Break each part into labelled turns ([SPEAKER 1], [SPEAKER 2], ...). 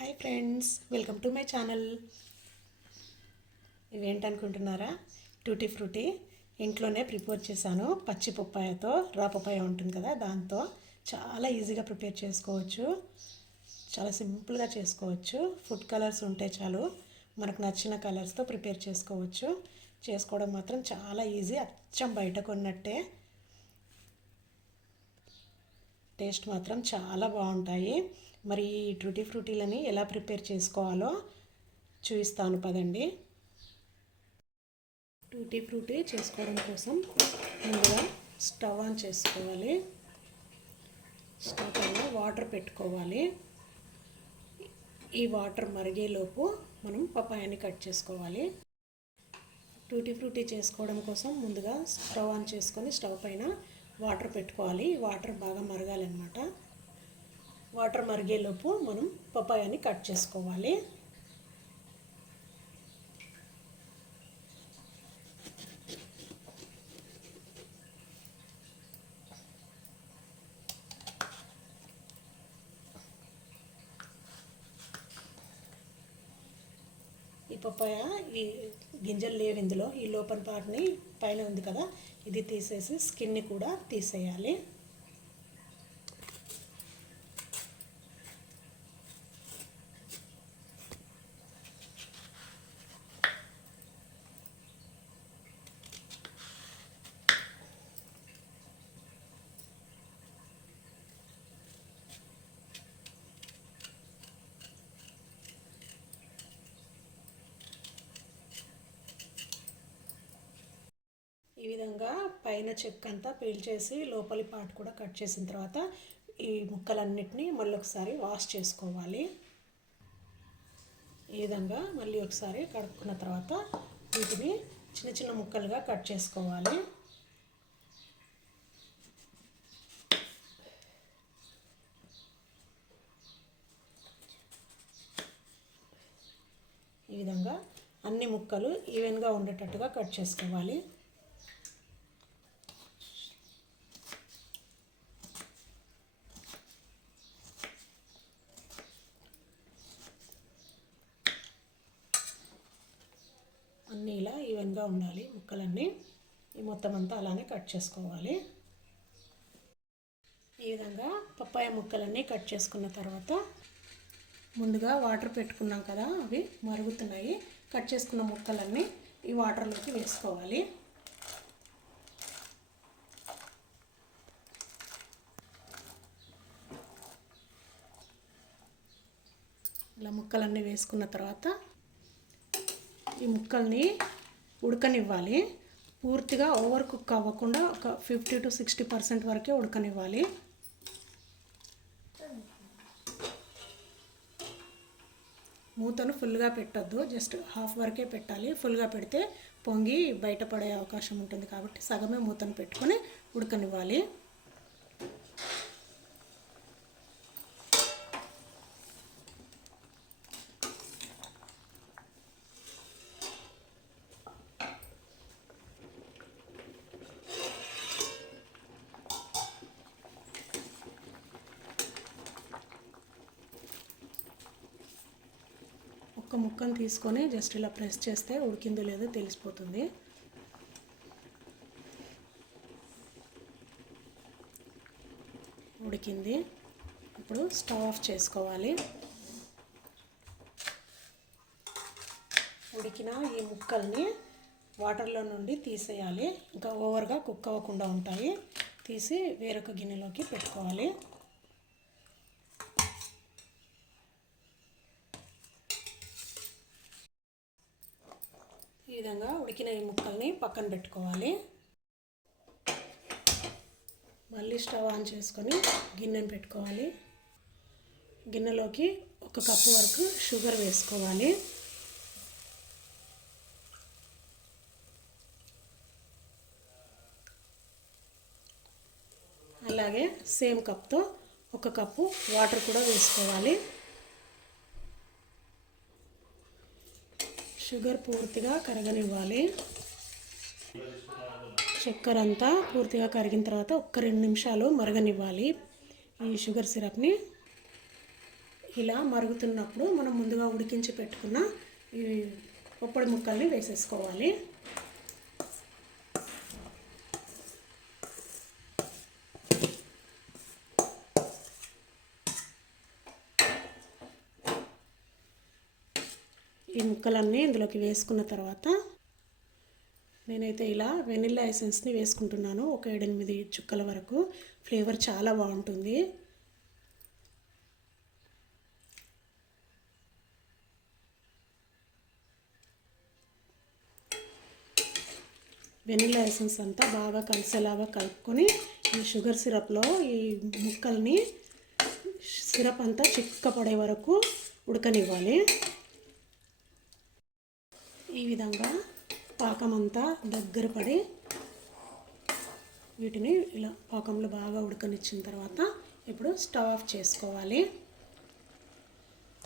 [SPEAKER 1] Hi friends welcome to my channel. ఇవేంటనుకుంటున్నారా? Tutti frutti. ఇంట్లోనే prepare చేశాను. పచ్చి పప్పాయతో రా పప్పాయ ఉంటుంది కదా దాంతో చాలా ఈజీగా ప్రిపేర్ చేసుకోవచ్చు. చాలా సింపుల్గా చేసుకోవచ్చు. ఫుడ్ కలర్స్ ఉంటే చాలు మనకు నచ్చిన కలర్స్తో ప్రిపేర్ చేసుకోవచ్చు. చేసుకోవడం మాత్రం చాలా ఈజీ. అచ్చం బయట కొన్నట్టే. టేస్ట్ మాత్రం చాలా బాగుంటాయి. మరి ఈ ట్రూటీ ఫ్రూటీలని ఎలా ప్రిపేర్ చేసుకోవాలో చూపిస్తాను పదండి. టూటీ ఫ్రూటీ చేసుకోవడం కోసం ముందుగా స్టవ్ ఆన్ చేసుకోవాలి. స్టవ్ పైన వాటర్ పెట్టుకోవాలి. ఈ వాటర్ మరిగేలోపు మనం పపాయాన్ని కట్ చేసుకోవాలి. టూటీ ఫ్రూటీ చేసుకోవడం కోసం ముందుగా స్టవ్ ఆన్ చేసుకొని స్టవ్ పైన వాటర్ పెట్టుకోవాలి. వాటర్ బాగా మరగాలన్నమాట. వాటర్ మరిగేలోపు మనం పపాయాని కట్ చేసుకోవాలి. ఈ పప్పాయ ఈ గింజలు లేవు ఇందులో. ఈ లోపల పార్ట్ని పైన ఉంది కదా ఇది తీసేసి స్కిన్ని కూడా తీసేయాలి. విధంగా పైన చెక్ అంతా పీల్చేసి లోపలి పార్ట్ కూడా కట్ చేసిన తర్వాత ఈ ముక్కలన్నిటినీ మళ్ళీ ఒకసారి వాష్ చేసుకోవాలి. ఈ విధంగా మళ్ళీ ఒకసారి కడుక్కున్న తర్వాత వీటిని చిన్న చిన్న ముక్కలుగా కట్ చేసుకోవాలి. ఈ విధంగా అన్ని ముక్కలు ఈవెన్గా ఉండేటట్టుగా కట్ చేసుకోవాలి అన్నీ ఇలా ఈవెన్గా ఉండాలి ముక్కలన్నీ ఈ మొత్తం అంతా అలానే కట్ చేసుకోవాలి. ఈ విధంగా పప్పాయ ముక్కలన్నీ కట్ చేసుకున్న తర్వాత ముందుగా వాటర్ పెట్టుకున్నాం కదా అవి మరుగుతున్నాయి. కట్ చేసుకున్న ముక్కలన్నీ ఈ వాటర్లోకి వేసుకోవాలి. ఇలా ముక్కలన్నీ వేసుకున్న తర్వాత ఈ ముక్కల్ని ఉడకనివ్వాలి. పూర్తిగా ఓవర్ కుక్ అవ్వకుండా ఒక ఫిఫ్టీ టు సిక్స్టీ పర్సెంట్ వరకే ఉడకనివ్వాలి. మూతను ఫుల్గా పెట్టొద్దు జస్ట్ హాఫ్ వరకే పెట్టాలి. ఫుల్గా పెడితే పొంగి బయటపడే అవకాశం ఉంటుంది కాబట్టి సగమే మూతను పెట్టుకొని ఉడకనివ్వాలి. ముక్కను తీసుకొని జస్ట్ ఇలా ప్రెస్ చేస్తే ఉడికిందో లేదో తెలిసిపోతుంది. ఉడికింది. ఇప్పుడు స్టవ్ ఆఫ్ చేసుకోవాలి. ఉడికిన ఈ ముక్కల్ని వాటర్లో నుండి తీసేయాలి. ఇంకా ఓవర్గా కుక్ అవ్వకుండా ఉంటాయి. తీసి వేరొక గిన్నెలోకి పెట్టుకోవాలి. విధంగా ఉడికిన ఈ ముక్కల్ని పక్కన పెట్టుకోవాలి. మళ్ళీ స్టవ్ ఆన్ చేసుకొని గిన్నెను పెట్టుకోవాలి. గిన్నెలోకి ఒక కప్పు వరకు షుగర్ వేసుకోవాలి. అలాగే సేమ్ కప్తో ఒక కప్పు వాటర్ కూడా వేసుకోవాలి. షుగర్ పూర్తిగా కరగనివ్వాలి. చక్కెర అంతా పూర్తిగా కరిగిన తర్వాత ఒక్క రెండు నిమిషాలు మరగనివ్వాలి ఈ షుగర్ సిరప్ని. ఇలా మరుగుతున్నప్పుడు మనం ముందుగా ఉడికించి పెట్టుకున్న ఈ పొప్పడి ముక్కల్ని వేసేసుకోవాలి. ఈ ముక్కలన్నీ ఇందులోకి వేసుకున్న తర్వాత నేనైతే ఇలా వెనిల్లా ఎసెన్స్ని వేసుకుంటున్నాను. ఒక ఏడెనిమిది చుక్కల వరకు. ఫ్లేవర్ చాలా బాగుంటుంది. వెనిల్లా ఎసెన్స్ అంతా బాగా కలిసేలాగా కలుపుకొని ఈ షుగర్ సిరప్లో ఈ ముక్కల్ని సిరప్ అంతా చిక్క పడే వరకు ఉడకనివ్వాలి. ఈ విధంగా పాకమంతా దగ్గర పడి వీటిని ఇలా పాకంలో బాగా ఉడకనిచ్చిన తర్వాత ఇప్పుడు స్టవ్ ఆఫ్ చేసుకోవాలి.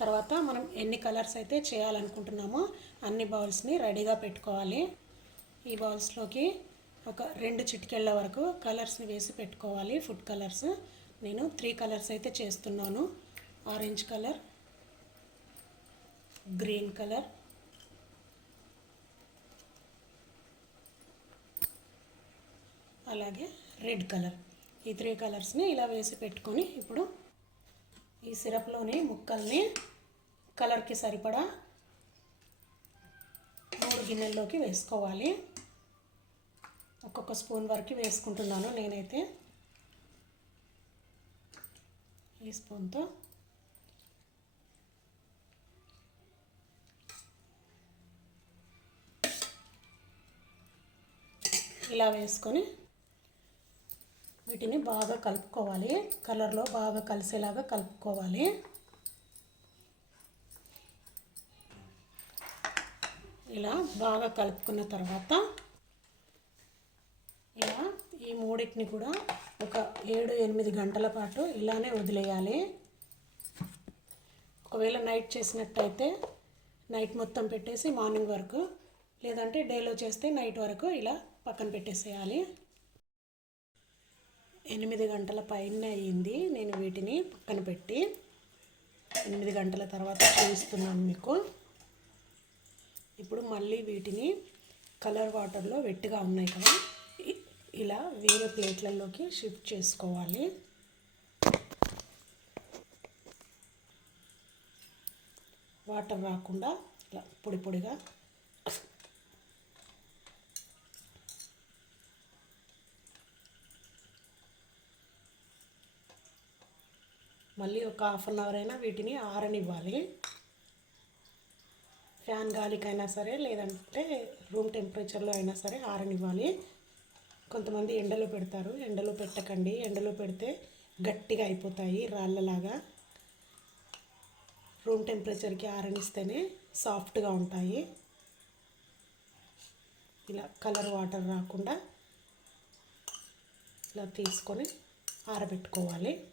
[SPEAKER 1] తర్వాత మనం ఎన్ని కలర్స్ అయితే చేయాలనుకుంటున్నామో అన్ని బౌల్స్ని రెడీగా పెట్టుకోవాలి. ఈ బౌల్స్లోకి ఒక రెండు చిటికెళ్ళ వరకు కలర్స్ని వేసి పెట్టుకోవాలి. Food colours. నేను త్రీ కలర్స్ అయితే చేస్తున్నాను. ఆరెంజ్ కలర్ గ్రీన్ కలర్ అలాగే రెడ్ కలర్. ఈ త్రీ కలర్స్ని ఇలా వేసి పెట్టుకొని ఇప్పుడు ఈ సిరప్లోని ముక్కల్ని కలర్కి సరిపడా మూడు గిన్నెల్లోకి వేసుకోవాలి. ఒక్కొక్క స్పూన్ వరకు వేసుకుంటున్నాను నేనైతే. ఈ స్పూన్తో. ఇలా వేసుకొని వీటిని బాగా కలుపుకోవాలి. కలర్లో బాగా కలిసేలాగా కలుపుకోవాలి. ఇలా బాగా కలుపుకున్న తర్వాత ఇలా ఈ మూడింటిని కూడా ఒక ఏడు ఎనిమిది గంటల పాటు ఇలానే వదిలేయాలి. ఒకవేళ నైట్ చేసినట్టయితే నైట్ మొత్తం పెట్టేసి మార్నింగ్ వరకు లేదంటే డేలో చేస్తే నైట్ వరకు ఇలా పక్కన పెట్టేసేయాలి. ఎనిమిది గంటల పైన అయ్యింది. నేను వీటిని పక్కన పెట్టి ఎనిమిది గంటల తర్వాత చూపిస్తున్నాను మీకు. ఇప్పుడు మళ్ళీ వీటిని కలర్ వాటర్లో వెట్టిగా ఉన్నాయి కదా ఇ- ఇలా వేరే ప్లేట్లలోకి షిఫ్ట్ చేసుకోవాలి. వాటర్ రాకుండా ఇలా పొడి పొడిగా మళ్ళీ ఒక హాఫ్ అన్ అవర్ అయినా వీటిని ఆరనివ్వాలి. ఫ్యాన్ గాలికైనా సరే లేదంటే రూమ్ టెంపరేచర్లో అయినా సరే ఆరనివ్వాలి. కొంతమంది ఎండలో పెడతారు. ఎండలో పెట్టకండి. ఎండలో పెడితే గట్టిగా అయిపోతాయి రాళ్ళలాగా. రూమ్ టెంపరేచర్కి ఆరనిస్తేనే సాఫ్ట్గా ఉంటాయి. ఇలా కలర్ వాటర్ రాకుండా ఇలా తీసుకొని ఆరబెట్టుకోవాలి.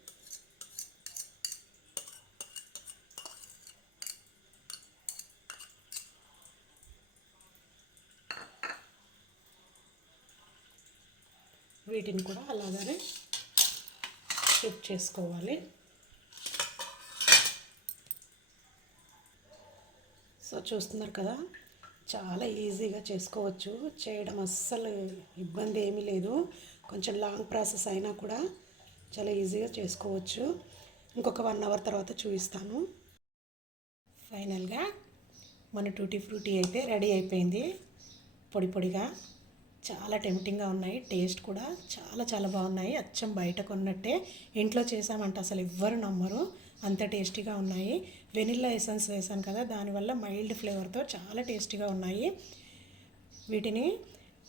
[SPEAKER 1] వీటిని కూడా అలాగనే షిఫ్ట్ చేసుకోవాలి. సో చూస్తున్నారు కదా చాలా ఈజీగా చేసుకోవచ్చు. చేయడం అస్సలు ఇబ్బంది ఏమీ లేదు. కొంచెం లాంగ్ ప్రాసెస్ అయినా కూడా చాలా ఈజీగా చేసుకోవచ్చు. ఇంకొక వన్ అవర్ తర్వాత చూపిస్తాను. ఫైనల్గా మన టూటీ ఫ్రూటీ అయితే రెడీ అయిపోయింది. పొడి పొడిగా. చాలా టెంప్టింగ్గా ఉన్నాయి. టేస్ట్ కూడా చాలా చాలా బాగున్నాయి. అచ్చం బయట కొన్నట్టే. ఇంట్లో చేసామంటే అసలు ఎవ్వరు నమ్మరు. అంత టేస్టీగా ఉన్నాయి. వెనిల్లా ఎసెన్స్ వేసాను కదా దానివల్ల మైల్డ్ ఫ్లేవర్తో చాలా టేస్టీగా ఉన్నాయి. వీటిని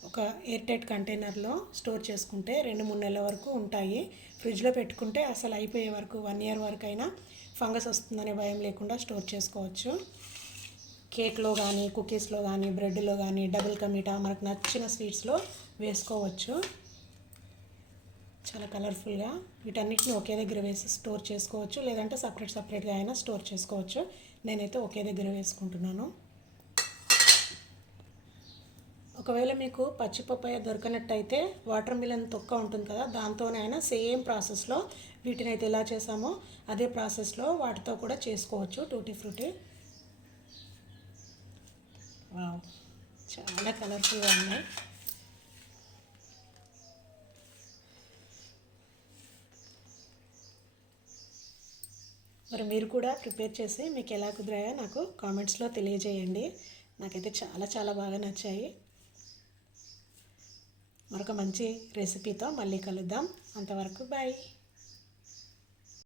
[SPEAKER 1] ఒక ఎయిర్ టైట్ కంటైనర్లో స్టోర్ చేసుకుంటే రెండు మూడు నెలల వరకు ఉంటాయి. ఫ్రిడ్జ్లో పెట్టుకుంటే అసలు అయిపోయే వరకు వన్ ఇయర్ వరకు అయినా ఫంగస్ వస్తుందనే భయం లేకుండా స్టోర్ చేసుకోవచ్చు. కేక్లో కానీ కుకీస్లో కానీ బ్రెడ్లో కానీ డబుల్ కమీటా మనకు నచ్చిన స్వీట్స్లో వేసుకోవచ్చు. చాలా కలర్ఫుల్గా వీటన్నిటిని ఒకే దగ్గర వేసి స్టోర్ చేసుకోవచ్చు. లేదంటే సపరేట్ సపరేట్గా అయినా స్టోర్ చేసుకోవచ్చు. నేనైతే ఒకే దగ్గర వేసుకుంటున్నాను. ఒకవేళ మీకు పచ్చిపప్పాయ దొరకనట్టయితే వాటర్ మిలన్ తొక్క ఉంటుంది కదా దాంతోనైనా సేమ్ ప్రాసెస్లో వీటిని అయితే ఎలా చేసామో అదే ప్రాసెస్లో వాటితో కూడా చేసుకోవచ్చు టూటీ ఫ్రూటీ. వావ్. చాలా కలర్ఫుల్గా ఉన్నాయి. మరి మీరు కూడా ప్రిపేర్ చేసి మీకు ఎలా కుదిరాయో నాకు కామెంట్స్లో తెలియజేయండి. నాకైతే చాలా చాలా బాగా నచ్చాయి. మరొక మంచి రెసిపీతో మళ్ళీ కలుద్దాం. అంతవరకు బాయ్